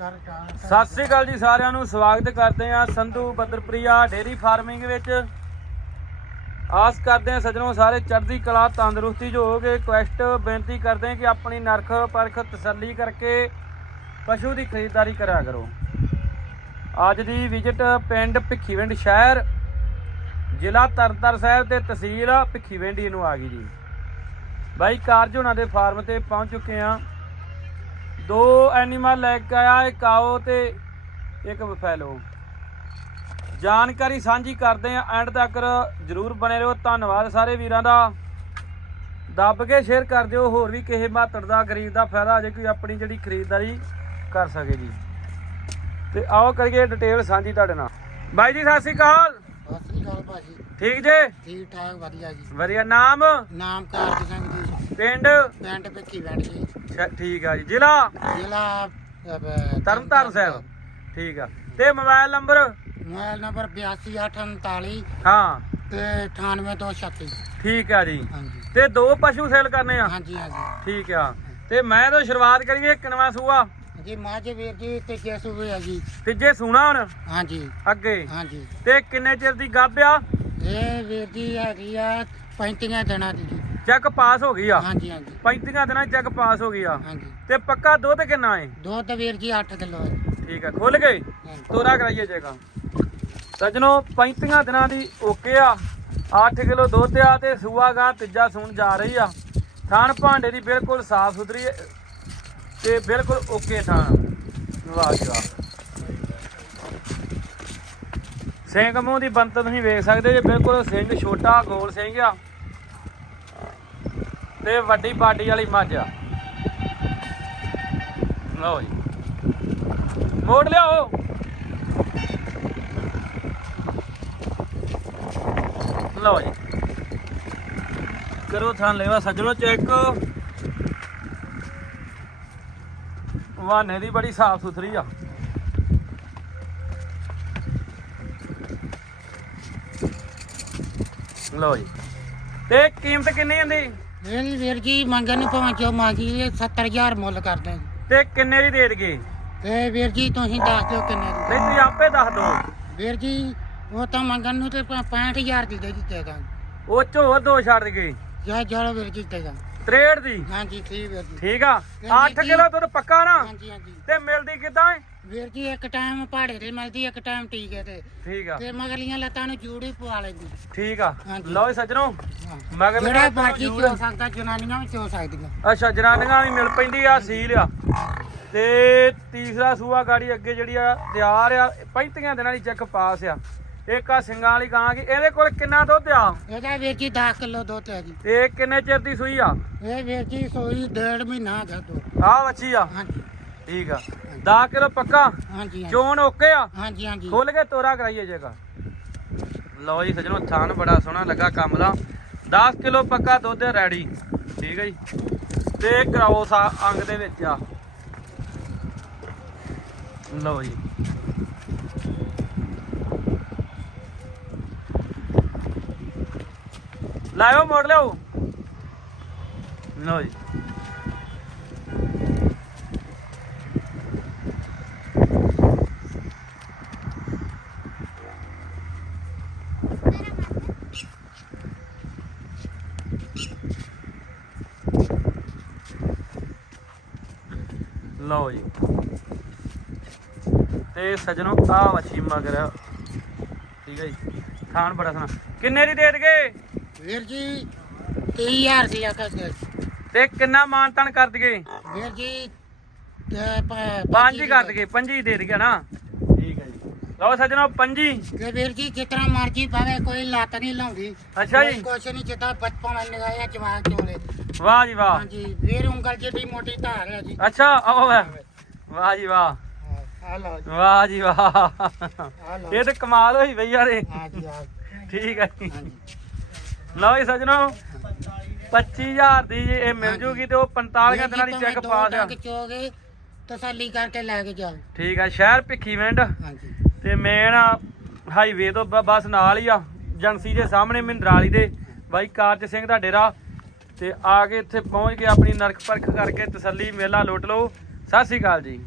ਸਤਿ ਸ੍ਰੀ ਅਕਾਲ ਜੀ ਸਾਰਿਆਂ ਨੂੰ, ਸਵਾਗਤ ਕਰਦੇ ਆ ਸੰਧੂ ਬੱਦਰਪ੍ਰਿਆ ਡੇਰੀ ਫਾਰਮਿੰਗ ਵਿੱਚ। ਆਸ ਕਰਦੇ ਆ ਸੱਜਣੋ ਸਾਰੇ ਚੜ੍ਹਦੀ ਕਲਾ, ਤੰਦਰੁਸਤੀ ਜੋ ਹੋਗੇ ਕੁਐਸਟ ਬੇਨਤੀ ਕਰਦੇ ਆ ਕਿ ਆਪਣੀ ਨਰਖ, ਪਰਖ ਤਸੱਲੀ ਕਰਕੇ ਪਸ਼ੂ ਦੀ ਖਰੀਦਦਾਰੀ ਕਰਿਆ ਕਰੋ। ਅੱਜ ਦੀ ਵਿਜ਼ਿਟ ਪਿੰਡ ਭਿੱਖੀਵਿੰਡ ਸ਼ਹਿਰ, ਜ਼ਿਲ੍ਹਾ ਤਰਨਤਾਰਨ ਸਾਹਿਬ ਤੇ ਤਹਿਸੀਲ ਭਿੱਖੀਵਿੰਡੀ ਨੂੰ ਆ ਗਈ ਜੀ। ਬਾਈ ਕਾਰਜ ਹੋਣਾ ਦੇ ਫਾਰਮ ਤੇ ਪਹੁੰਚ ਚੁੱਕੇ ਆ ਦੋ ਐਨੀਮਲ ਲੈ ਕੇ ਆਇਆ ਇੱਕ ਆਓ ਤੇ ਇੱਕ ਬਫੈਲੋ। ਜਾਣਕਾਰੀ ਸਾਂਝੀ ਕਰਦੇ ਆ ਐਂਡ ਤੱਕ ਜਰੂਰ ਬਣੇ ਰਹੋ। ਧੰਨਵਾਦ ਸਾਰੇ ਵੀਰਾਂ ਦਾ। ਦੱਬ ਕੇ ਸ਼ੇਅਰ ਕਰ ਦਿਓ ਹੋਰ ਵੀ ਕਿਸੇ ਮਾਤੜ ਦਾ ਗਰੀਬ ਦਾ ਫਾਇਦਾ ਹੋ ਜੇ ਕੋਈ ਆਪਣੀ ਜਿਹੜੀ ਖਰੀਦਦਾਰੀ ਕਰ ਸਕੇ ਜੀ। ਤੇ ਆਓ ਕਰੀਏ ਡਿਟੇਲ ਸਾਂਝੀ ਤੁਹਾਡੇ ਨਾਲ। ਬਾਈ ਜੀ ਸਤਿ ਸ਼੍ਰੀ ਅਕਾਲ। ਸਤਿ ਸ੍ਰੀ ਅਕਾਲ ਭਾਜੀ। ਠੀਕ ਜੇ? ਠੀਕ ਠਾਕ ਵਧੀਆ ਜੀ। ਵਧੀਆ। ਨਾਮ? ਨਾਮ ਕਾਰਜ ਸਿੰਘ ਜੀ। ਪਿੰਡ? ਪਿੰਡ ਭਿੱਖੀ ਵੈਂਡ ਜੀ ਅੱਛਾ, ਠੀਕ ਆ ਜੀ। ਜ਼ਿਲ੍ਹਾ? ਜ਼ਿਲ੍ਹਾ ਤਰਨਤਾਰਨ ਸਾਹਿਬ। ਠੀਕ ਆ। ਤੇ ਮੋਬਾਈਲ ਨੰਬਰ? ਮੋਬਾਈਲ ਨੰਬਰ 82839 ਹਾਂ। ਤੇ 98236 ਠੀਕ ਆ ਜੀ। ਹਾਂਜੀ। ਤੇ ਦੋ ਪਸ਼ੂ ਸੇਲ ਕਰਨੇ ਆ? ਹਾਂਜੀ ਹਾਂਜੀ। ਠੀਕ ਆ। ਤੇ ਮੈਂ ਤਾਂ ਸ਼ੁਰੂਆਤ ਕਰੀਏ ਕਿਨਵਾ ਸੂਆ? ਜੀ ਮਾਝ ਵੀਰ ਜੀ ਤੇ ਜੈਸੂ ਵੀ ਆ ਜੀ। ਤੀਜੇ ਸੂਣਾ ਹੁਣ? ਹਾਂਜੀ। ਅੱਗੇ। ਹਾਂਜੀ। ਤੇ ਕਿੰਨੇ ਚਿਰ ਦੀ ਗੱਭ ਆ? ਇਹ ਵੀਰ ਜੀ ਹੈਗੀ ਆ 35 ਦਿਨਾਂ ਚੈੱਕ ਪਾਸ ਹੋ ਗਈ ਆ। ਹਾਂਜੀ ਹਾਂਜੀ। 35 ਦਿਨਾਂ ਚੈੱਕ ਪਾਸ ਹੋ ਗਈ ਆ। ਹਾਂਜੀ। ਤੇ ਪੱਕਾ ਦੁੱਧ ਕਿੰਨਾ ਏ? ਦੁੱਧ ਵੀਰ ਜੀ 8 ਕਿਲੋ ਹੈ ਠੀਕ ਆ ਖੁੱਲ ਗਏ? ਹਾਂਜੀ। ਤੋਰਾ ਕਰਾਈਏ ਜੇਗਾ। ਸੱਜਣੋ 35 ਦਿਨਾਂ ਦੀ ਓਕੇ ਆ। 8 ਕਿਲੋ ਦੁੱਧ ਆ ਤੇ ਸੂਆ ਗਾਂ ਤੀਜਾ ਸੂਣ ਜਾ ਰਹੀ ਆ। ਥਾਣ ਭਾਂਡੇ ਦੀ ਬਿਲਕੁਲ ਸਾਫ਼ ਸੁਥਰੀ ਹੈ ਤੇ ਬਿਲਕੁਲ ਓਕੇ ਥਾਣ ਵਾਹ ਜੀ ਵਾਹ। ਸਿੰਘ ਮੂੰਹ ਦੀ ਬੰਤ ਤੁਸੀਂ ਵੇਖ ਸਕਦੇ ਜੇ ਬਿਲਕੁਲ ਸਿੰਘ ਛੋਟਾ ਗੋਲ ਸਿੰਘ ਆ। ਤੇ ਵੱਡੀ ਬਾਡੀ ਵਾਲੀ ਮੱਝ ਆ। ਲਓ ਜੀ। ਮੋੜ ਲਿਆਓ। ਲਓ ਜੀ। ਕਰੋ ਥਾਂ ਲੈਵਾ ਸੱਜਣੋ ਚੈੱਕ। ਵਾਹਨੇ ਦੀ ਬੜੀ ਸਾਫ਼ ਸੁਥਰੀ ਆ। ਲਓ ਜੀ। ਤੇ ਕੀਮਤ ਕਿੰਨੀ ਹੁੰਦੀ? ਇਹ ਜੀ ਵੀਰ ਜੀ ਮੰਗਣ ਨੂੰ ਭਾਵੇਂ ਜੋ ਮੰਗੀ ਇਹ 70000 ਮੁੱਲ ਕਰਦੇ ਤੇ ਕਿੰਨੇ ਦੀ ਦੇ ਦਗੇ ਤੇ ਵੀਰ ਜੀ ਤੁਸੀਂ ਦੱਸ ਦਿਓ ਕਿੰਨੇ ਦੀ। ਨਹੀਂ ਤੁਸੀਂ ਆਪੇ ਦੱਸ ਦਿਓ। ਵੀਰ ਜੀ ਉਹ ਤਾਂ ਮੰਗਣ ਨੂੰ ਤੇ 65000 ਦੀ ਦੇ ਦਿੱਤੇਗਾ ਉਹ ਚੋਂ ਹੋਰ ਦੋ ਛੱਡ ਦਗੇ ਜਾਂ ਜਲ ਵੀਰ ਜੀ ਦੇਗਾ 63 ਦੀ। ਹਾਂਜੀ ਠੀਕ ਜੀ। ਠੀਕ ਆ? ਤੇ 8 ਵੀਰ ਜੀ- ਕਿਲੋ ਦੁੱਧ ਪੱਕਾ ਨਾ? ਹਾਂਜੀ ਹਾਂਜੀ। ਤੇ ਮਿਲਦੀ ਕਿਦਾਂ ਵੀਰ ਜੀ ਇੱਕ ਟਾਈਮ ਪਹਾੜੇ ਤੇ ਮਿਲਦੀ ਇੱਕ ਟਾਈਮ ਟੀਕੇ ਤੇ। ਠੀਕ ਆ। ਤੇ ਮਗਰਲੀਆਂ ਲੱਤਾਂ ਨੂੰ ਜੂੜੀ ਪਵਾ ਲੈਂਦੀ। ਠੀਕ ਆ। ਲਓ ਸੱਜਣੋ ਹਾਂ। ਮਗਰ ਜਿਹੜਾ ਬਾਕੀ ਚੋ ਸਕਦਾ ਜਨਾਨੀਆਂ ਵੀ ਚੋ ਸਕਦੀਆਂ। ਅੱਛਾ ਜਨਾਨੀਆਂ ਵੀ ਮਿਲ ਪੈਂਦੀ ਆ ਸੀਲ ਆ। ਤੇ ਤੀਸਰਾ ਸੂਆ ਗਾੜੀ ਅੱਗੇ ਜਿਹੜੀ ਆ ਤਿਆਰ ਆ 35 ਦਿਨਾਂ ਦੀ ਚੈੱਕ ਪਾਸ ਆ। ਇੱਕ ਆ ਸਿੰਘਾਂ ਵਾਲੀ ਗਾਂ ਕੀ ਇਹਦੇ ਕੋਲ ਕਿੰਨਾ ਦੁੱਧ ਆ? ਇਹਦਾ ਵੀਰ ਜੀ 10 ਕਿਲੋ ਦੁੱਧ ਹੈ ਜੀ। ਤੇ ਕਿੰਨੇ ਚਿਰ ਦੀ ਸੂਈ ਆ? ਇਹ ਵੀਰ ਜੀ ਸੋਈ ਡੇਢ ਮਹੀਨਾ ਦਾ ਦੋ ਆ ਵੱਛੀ ਆ? ਹਾਂਜੀ। ਠੀਕ ਆ। 10 ਕਿਲੋ ਪੱਕਾ? ਹਾਂਜੀ ਹਾਂਜੀ। ਚੋਣ ਓਕੇ ਆ? ਹਾਂਜੀ ਹਾਂਜੀ। ਖੋਲ ਕੇ ਤੋਰਾ ਕਰਾਈਏ ਜੇਗਾ ਲਓ ਜੀ ਸੱਜਣੋ ਥਾਨ ਬੜਾ ਸੋਹਣਾ ਲੱਗਾ ਕੰਮ ਦਾ 10 ਕਿਲੋ ਪੱਕਾ ਦੁੱਧ ਰੈਡੀ। ਠੀਕ ਹੈ ਜੀ। ਤੇ ਕਰਾਉਸ ਆ ਅੰਗ ਦੇ ਵਿੱਚ ਆ। ਲਓ ਜੀ। ਲਾਇਓ ਮੋੜ ਲਿਓ ਲਓ ਜੀ। ਲਓ ਜੀ। ਤੇ ਸਜਣੋ ਆ ਵਛੀ ਮਗਰ। ਠੀਕ ਹੈ ਜੀ। ਖਾਣ ਬੜਾ ਸੋਹਣਾ। ਕਿੰਨੇ ਦੀ ਦੇ ਦਗੇ ਵੀਰ ਜੀ 30000 ਦੀ ਆਖਦੇ ਤੇ ਕਿੰਨਾ ਮਾਨ ਤਾਨ ਕਰ ਦਗੇ ਵੀਰ ਜੀ ਪੰਜ ਹੀ ਕਰ ਦਗੇ ਪੰਜੀ ਹੀ ਦੇ ਦਗੇ ਨਾ। ਠੀਕ ਹੈ ਜੀ। ਲਓ ਸਜਣੋ ਪੰਜੀ। ਤੇ ਵੀਰ ਜੀ ਜਿਤਨਾ ਮਰਜ਼ੀ ਪਾਵੇ ਕੋਈ ਲੱਤ ਨਹੀਂ ਲਾਉਂਦੀ। ਅੱਛਾ ਜੀ। ਕੁਛ ਨਹੀਂ ਜਿੱਦਾਂ ਬਚਪਨ ਨਿਗਾਹਿਆ ਜਵਾਨ ਚੋਲੇ। ਵਾਹ ਜੀ ਵਾਹ। ਹਾਂਜੀ ਵੀਰ ਉਂਗਲ ਜਿੱਡੀ ਮੋਟੀ ਧਾਰ ਹੈ ਜੀ। ਅੱਛਾ ਆਓ ਵੇ। ਵਾਹ ਜੀ ਵਾਹ। ਆ ਲਓ ਜੀ। ਵਾਹ ਜੀ ਵਾਹ। ਇਹ ਤੇ ਕਮਾਲ ਹੋਈ ਬਈ ਯਾਰੇ ਠੀਕ ਹੈ ਲਓ ਜੀ ਸਜਣੋ 25000 ਦੀ ਜੇ ਇਹ ਮਿਲ। ਜੂਗੀ ਤੇ ਉਹ 45 ਦਿਨਾਂ ਦੀ ਚੈੱਕ ਪਾਸ ਆ। ਚੋਗੇ ਤਸੱਲੀ ਕਰਕੇ ਲੈ ਕੇ ਜਾਓ। ਠੀਕ ਆ ਸ਼ਹਿਰ ਭਿੱਖੀਵਿੰਡ ਹਾਂਜੀ। ਤੇ ਮੇਨ ਹਾਈਵੇ ਤੋਂ ਬਸ ਨਾਲ ਹੀ ਆ ਏਜੰਸੀ ਦੇ ਸਾਹਮਣੇ ਮਿੰਦਰਾਲੀ ਦੇ। ਬਾਈ ਕਾਰਜ ਸਿੰਘ ਦਾ ਡੇਰਾ। ਤੇ ਆ ਕੇ ਇੱਥੇ ਪਹੁੰਚ ਕੇ ਆਪਣੀ ਨਰਕ ਪਰਖ ਕਰਕੇ ਤਸੱਲੀ ਮੇਲਾ ਲੁੱਟ ਲਓ। ਸਤਿ ਸ੍ਰੀ ਅਕਾਲ ਜੀ।